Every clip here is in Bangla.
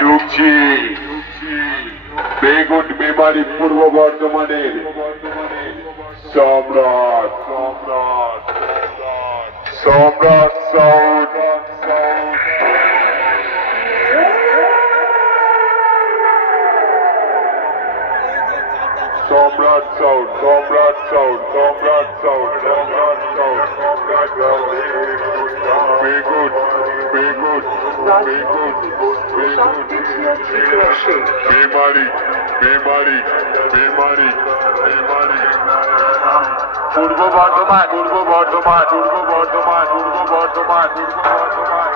ঢুকছি বেগুন বিমারি পূর্ব বর্ধমানের সম্রাট সম্রাট সম্রাট সাউন্ড সম্রাট সাউন্ড সম্রাট সাউন্ড সম্রাট সাউন্ড সম্রাট সাউন্ড সম্রাট সাউন্ড বেগুন বেগুন বেগুন বেমারি বেমারি বেমারি বেমারি পূর্ব বর্ধমান পূর্ব বর্ধমান পূর্ব বর্ধমান পূর্ব বর্ধমান পূর্ব বর্ধমান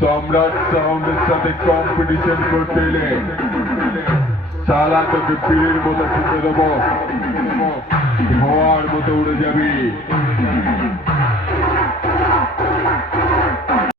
সম্রাট সাউন্ডের সাথে কম্পিটিশন করতে এলে শালা তোকে পীরের মতো ছুটে দেবো ধোয়ার মতো উড়ে যাবি।